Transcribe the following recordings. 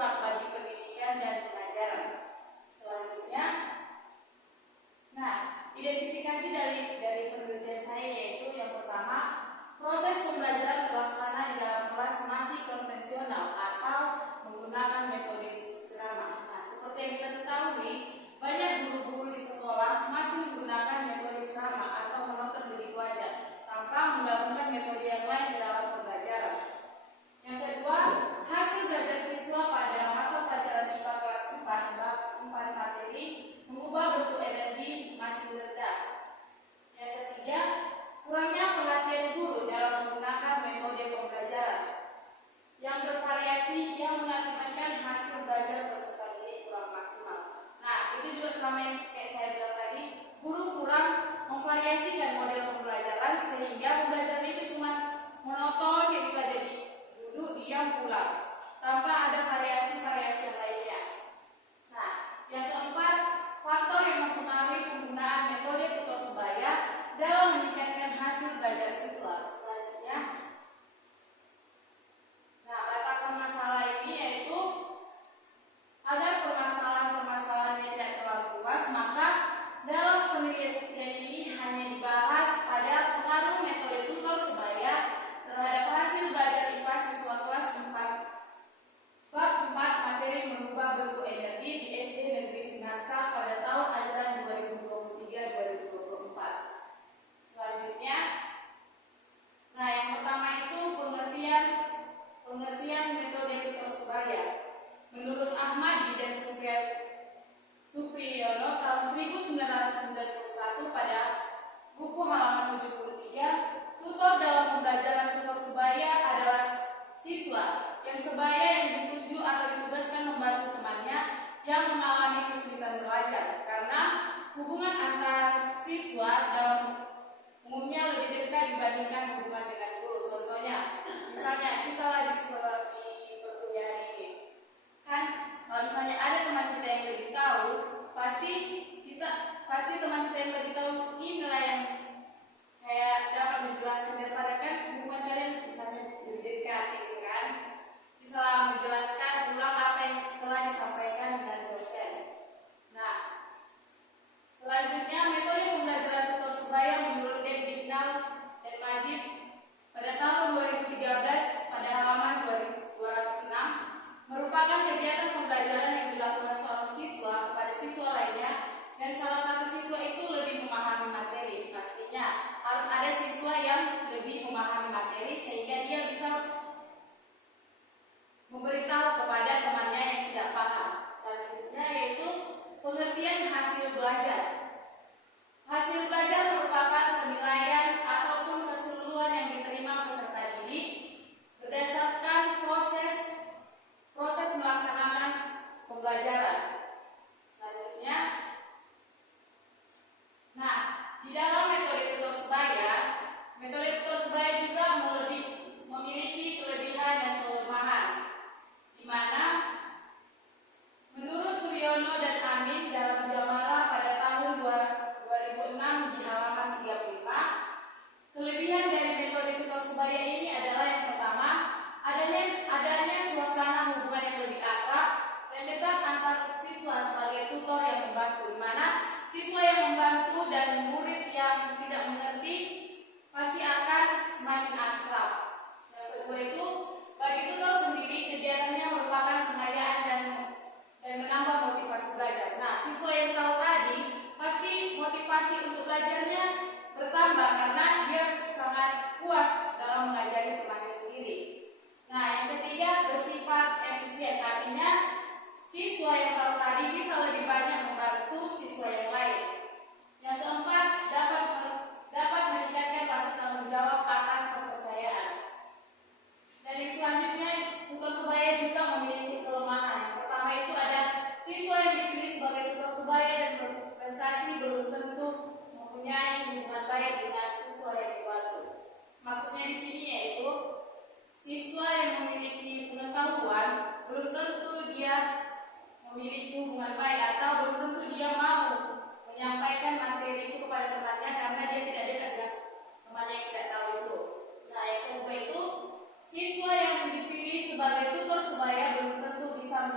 mutlak bagi pendidikan dan pengajaran. Selanjutnya, identifikasi dari penelitian saya yaitu yang pertama, proses pembelajaran terlaksana di dalam kelas masih konvensional atau menggunakan metode ceramah. Nah, seperti yang kita ketahui, banyak guru-guru di sekolah masih menggunakan metode ceramah atau monoton begitu aja, tanpa menggabungkan metode yang lain di dalam pembelajaran. Yang kedua, hasil belajar siswa pada mata pelajaran IPA kelas 4 bab 4 materi mengubah bentuk energi masih rendah. Yang ketiga, kurangnya perhatian guru dalam menggunakan metode pembelajaran yang bervariasi yang mengakibatkan hasil belajar peserta didik kurang maksimal. Nah, itu juga sama yang kayak saya bilang tadi, guru kurang memvariasikan model pembelajaran sehingga pembelajaran itu cuma monoton kayak gitu aja, duduk diam pulang tanpa ada variasi-variasi yang lainnya. Nah, yang keempat, faktor yang mempengaruhi penggunaan metode tutor sebaya dalam meningkatkan hasil belajar siswa. Selanjutnya, batasan masalah ini yaitu agar permasalahan-permasalahan yang tidak terlalu luas, maka dalam penelitian ini hanya dibahas pada pengaruh metode tutor sebaya terhadap hasil belajar IPA siswa kelas 4 bab 4 materi mengubah bentuk energi di SD Negeri Sinarsa pada tahun ajaran 2023-2024. Selanjutnya, yang pertama itu pengertian metode tutor sebaya. Menurut Ahmadi dan Supriyono tahun 1991 pada buku halaman 73, tutor dalam pembelajaran tutor sebaya adalah siswa yang sebaya yang dituju atau ditugaskan membantu temannya yang mengalami kesulitan belajar, karena hubungan antar siswa dalam umumnya lebih dekat dibandingkan hubungan dengan guru. Contohnya, misalnya kita lagi di perkuliahan ini, kan kalau misalnya ada teman kita yang lebih tahu, pasti teman kita yang lebih tahu inilah yang kayak dapat menjelaskan, daripada kan hubungan kalian misalnya lebih dekat gitu kan, bisa menjelaskan ulang apa yang telah disampaikan dengan dosen. Nah, selanjutnya metode pembelajaran tutor sebaya menurut Dignal dan Majid pada tahun 2013 pada halaman 206 merupakan kegiatan pembelajaran yang dilakukan seorang siswa kepada siswa lainnya, dan salah satu siswa itu lebih memahami materi. Pastinya harus ada siswa yang lebih memahami materi sehingga dia bisa memberitahu kepada temannya yang tidak paham. Selanjutnya yaitu pengertian hasil belajar. Hasil belajar merupakan penilaian ataupun keseluruhan yang diterima peserta didik berdasarkan proses melaksanakan pembelajaran. Selanjutnya, di dalam metode tutor sebaya juga memiliki kelebihan dan kelemahan, di mana menurut Suryono dan Amin dalam Jamalah pada tahun 2006 di halaman 35, kelebihan dari metode tutor sebaya ini adalah yang pertama, adanya suasana hubungan yang lebih akrab dan dekat antar siswa sebagai tutor yang membantu, di mana siswa yang membantu dan murid yang tidak mengerti pasti akan semakin akrab. Yang kedua itu, bagi tutor sendiri kegiatannya merupakan pengayaan dan menambah motivasi belajar. Nah, siswa yang tahu tadi pasti motivasi untuk belajarnya bertambah karena dia sangat puas dalam mengajari temannya sendiri. Nah, yang ketiga bersifat efisien, artinya siswa yang tahu tadi bisa lebih banyak membantu siswa yang lain. Yang keempat, dapat meningkatkan rasa tanggung jawab atas kepercayaan. Dan yang selanjutnya, tutor sebaya juga memiliki kelemahan. Yang pertama itu ada siswa yang dipilih sebagai tutor sebaya dan berprestasi belum tentu mempunyai hubungan baik dengan siswa yang dibantu. Maksudnya di sini yaitu siswa yang memiliki pengetahuan belum tentu dia memiliki hubungan baik atau belum tentu dia mau menyampaikan materi itu kepada temannya karena dia tidak dekat dengan temannya yang tidak tahu itu. Nah, yang kedua itu siswa yang dipilih sebagai tutor sebaya belum tentu bisa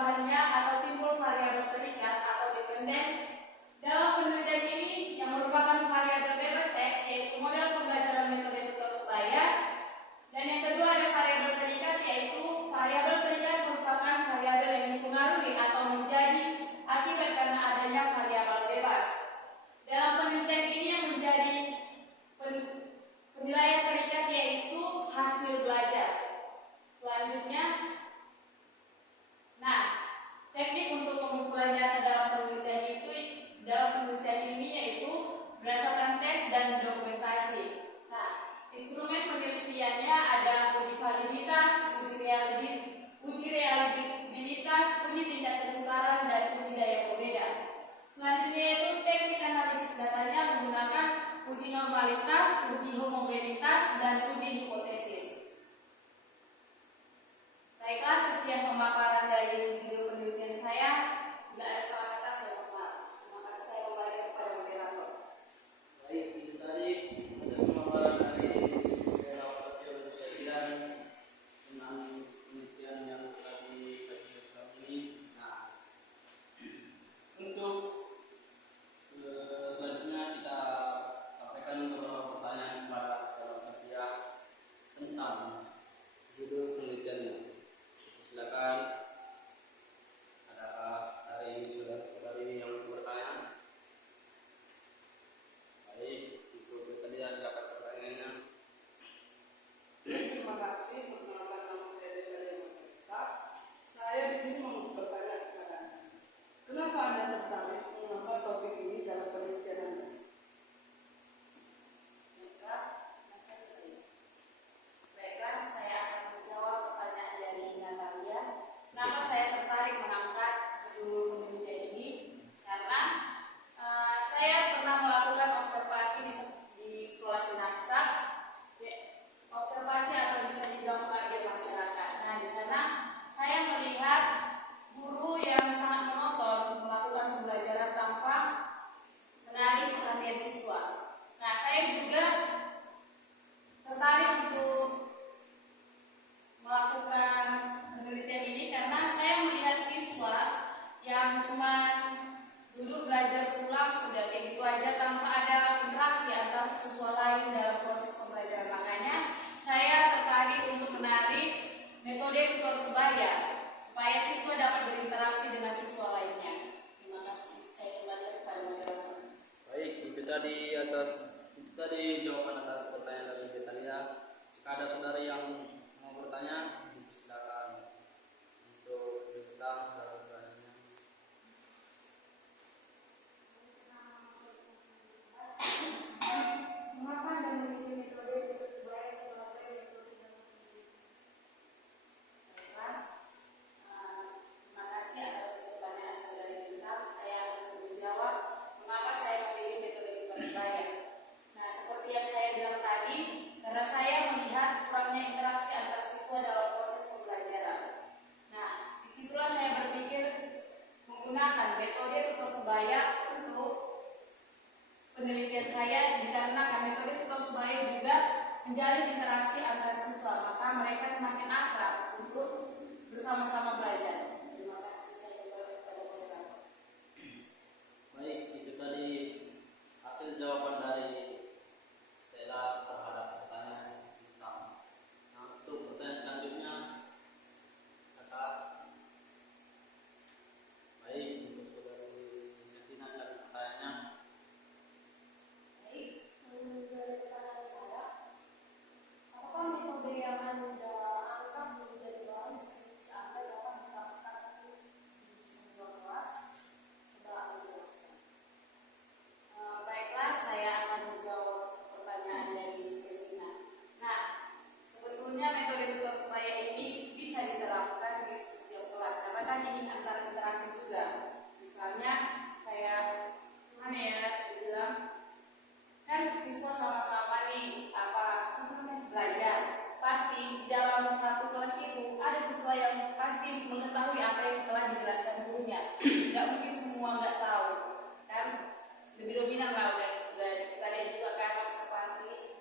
perubahannya atau timbul variabel terikat atau dependen dalam penelitian ini yang merupakan variabel bebas X, yaitu model pembelajaran metode tutor sebaya. Dan yang kedua ada variabel terikat, yaitu variabel terikat merupakan variabel yang dipengaruhi atau menjadi akibat karena adanya variabel bebas. Dalam penelitian ini yang menjadi penilaian terikat yaitu hasil belajar. Selanjutnya, teknik untuk pengumpulan data dalam penelitian ini yaitu berdasarkan tes dan dokumentasi. Instrumen penelitiannya ada uji validitas, uji reliabilitas, uji tingkat kesukaran, dan uji daya pembeda. Selanjutnya yaitu teknik analisis datanya menggunakan uji normalitas, uji homogenitas, dan uji hipotesis. Baiklah, sekian pemaparan dari judul penelitian saya. Bila ada salah kata saya mohon maaf. Terima kasih, saya kembali kepada moderator. Baik, itu tadi hasil pemaparan dari Selamat Biologi dengan penelitian yang tadi kita ini. Untuk selanjutnya kita sampaikan beberapa pertanyaan kepada saudara kerja tentang judul penelitiannya. Silakan, adakah dari saudara-saudari yang bertanya? Baik, itu tadi silakan pertanyaannya. Terima kasih. Perkenalkan, nama saya Dekalia Margarita. Saya di sini mau bertanya kepada Anda. Kenapa Anda tertarik mengangkat topik ini dalam penelitian Anda? Baiklah, saya akan menjawab pertanyaan dari Natalia. Kenapa saya tertarik mengangkat judul penelitian ini? Karena saya pernah melakukan observasi di sekolah sinaksa, observasi atau bisa dibilang pengabdian masyarakat. Nah, di sana saya melihat guru yang sangat monoton melakukan pembelajaran tanpa menarik perhatian siswa. Nah, saya juga tertarik untuk melakukan penelitian ini karena saya melihat siswa yang cuma duduk belajar pulang udah kayak gitu aja tanpa ada interaksi antar siswa lain dalam proses pembelajaran. Makanya saya tertarik untuk menarik metode tutor sebaya supaya siswa dapat berinteraksi dengan siswa lainnya. Terima kasih. Saya kembali kepada moderator. Baik, itu tadi jawaban atas pertanyaan dari Betalia. Jika ada saudari yang mau bertanya, silakan untuk bertanya dalam pertanyaannya. Mengapa Anda memilih metode tutor sebaya sebagai metode dalam pendidikan? Baiklah, terima kasih atas pertanyaan saudari Bintang. Saya akan menjawab mengapa saya memilih metode tutor sebaya. Nah, seperti yang saya bilang tadi, karena saya melihat kurangnya interaksi antar siswa dalam proses pembelajaran. Nah, disitulah saya berpikir menggunakan metode tutor sebaya untuk penelitian saya, dikarenakan metode tutor sebaya juga menjalin interaksi antar siswa, maka mereka semakin akrab untuk bersama-sama belajar. Terima kasih, saya kembali kepada moderator. Baik, itu tadi hasil jawaban dari Stella terhadap pertanyaan Bintang. Nah, untuk pertanyaan selanjutnya, kata baik untuk saudari Sentina dan pertanyaannya. Baik, menjadi pertanyaan saya, apakah metode yang Anda angkat menjadi bahan diskusi Anda dapat diterapkan di sebuah kelas? Coba Anda jelaskan. Baiklah, saya akan menjawab pertanyaan dari Selina. Nah, sebetulnya metode tutor sebaya ini bisa diterapkan di setiap kelas karena kan ini antar interaksi juga. Misalnya kayak mana ya, dibilang kan siswa sama-sama nih belajar. Pasti di dalam satu kelas itu ada siswa yang pasti mengetahui apa yang telah dijelaskan gurunya. Gak mungkin semua nggak tahu, kan? Lebih dominan lah udah kita lihat juga kan observasi.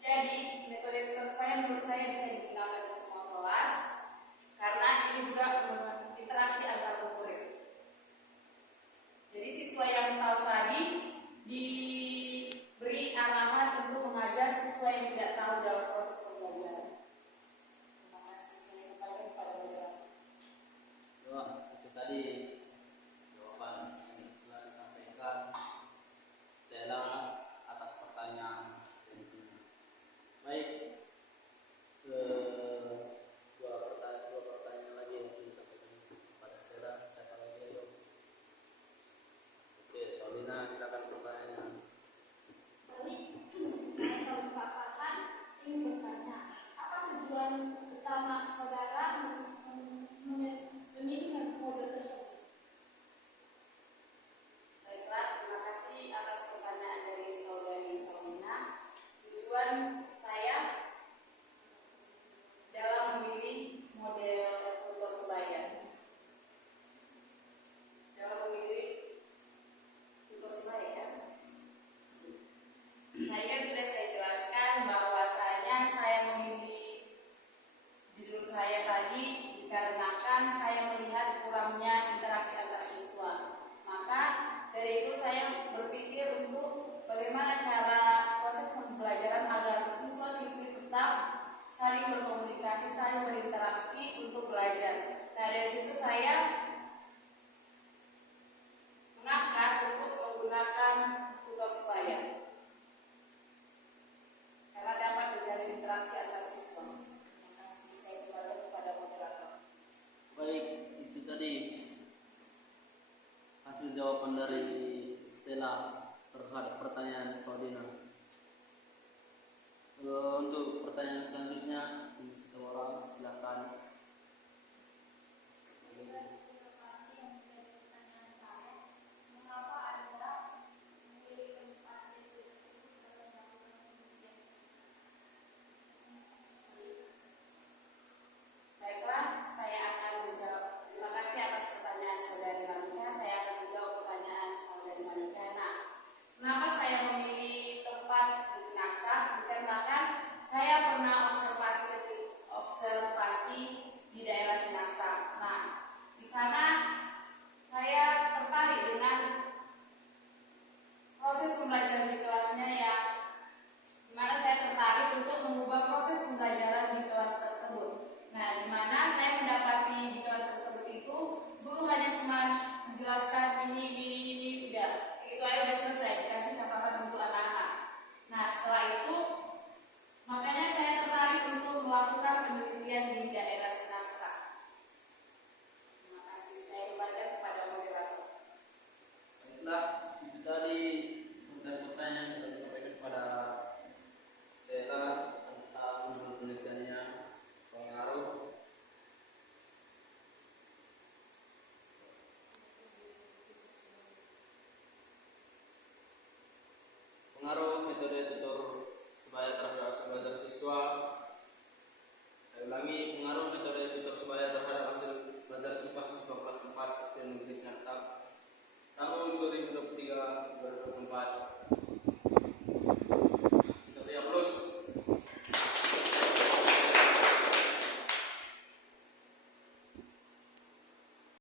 Jadi metode tutor sebaya menurut saya bisa digunakan di semua kelas karena ini juga kita dikarenakan saya melihat kurangnya interaksi antar siswa. Maka dari itu saya berpikir untuk bagaimana cara proses pembelajaran agar siswa-siswi tetap saling berkomunikasi, saling berinteraksi untuk belajar. Nah, dari situ saya mengangkat untuk menggunakan tutor sebaya karena dapat menjalin interaksi antar siswa. Terima kasih. Saya kembali kepada moderator. Baik, itu tadi hasil jawaban dari Stella terhadap pertanyaan Saudina. Untuk pertanyaan selanjutnya,